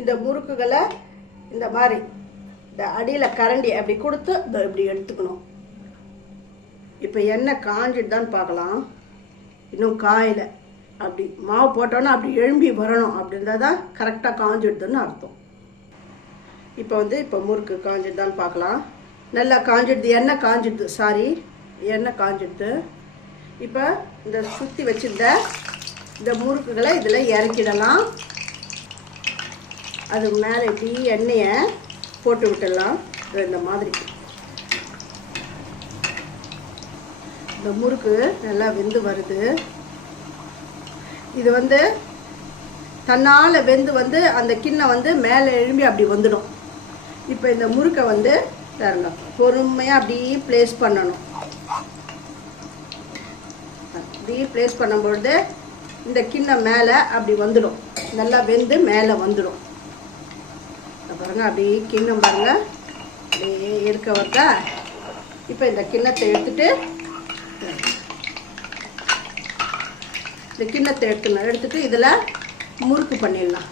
இந்த முறுக்குகளை இந்த மாதிரி இந்த அடியில் கரண்டி அப்படி கொடுத்து இப்படி எடுத்துக்கணும். இப்போ எண்ணெய் காஞ்சிட்டு தான் பார்க்கலாம். இன்னும் காயில் அப்படி மாவு போட்டோன்னா அப்படி எழும்பி வரணும். அப்படி இருந்தால் தான் கரெக்டாக காஞ்சிடுதுன்னு அர்த்தம். இப்போ முறுக்கு காஞ்சிட்டு தான் பார்க்கலாம். நல்லா காஞ்சிடுது, எண்ணெய் காஞ்சிடுது, எண்ணெய் காஞ்சிடுது. இப்போ இந்த சுற்றி வச்சுருந்த இந்த முறுக்குகளை இதில் இறக்கிடலாம். அது மேலே இப்படி எண்ணெயை போட்டு விட்டுடலாம். இந்த மாதிரி இந்த முறுக்கு நல்லா வெந்து வருது. இது தன்னால் வெந்து அந்த கிண்ணம் மேலே எழும்பி அப்படி வந்துடும். இப்போ இந்த முறுக்கை தரங்க பொறுமையாக அப்படியே ப்ளேஸ் பண்ணணும். அப்படியே ப்ளேஸ் பண்ணும்பொழுது இந்த கிண்ணம் மேலே அப்படி வந்துடும். நல்லா வெந்து மேலே வந்துடும். பாருங்கள், அப்படியே கிண்ணம் பாருங்கள் அப்படியே இருக்க வந்தா. இப்போ இந்த கிண்ணத்தை எடுத்துட்டு இதில் முறுக்கு பண்ணிடலாம்.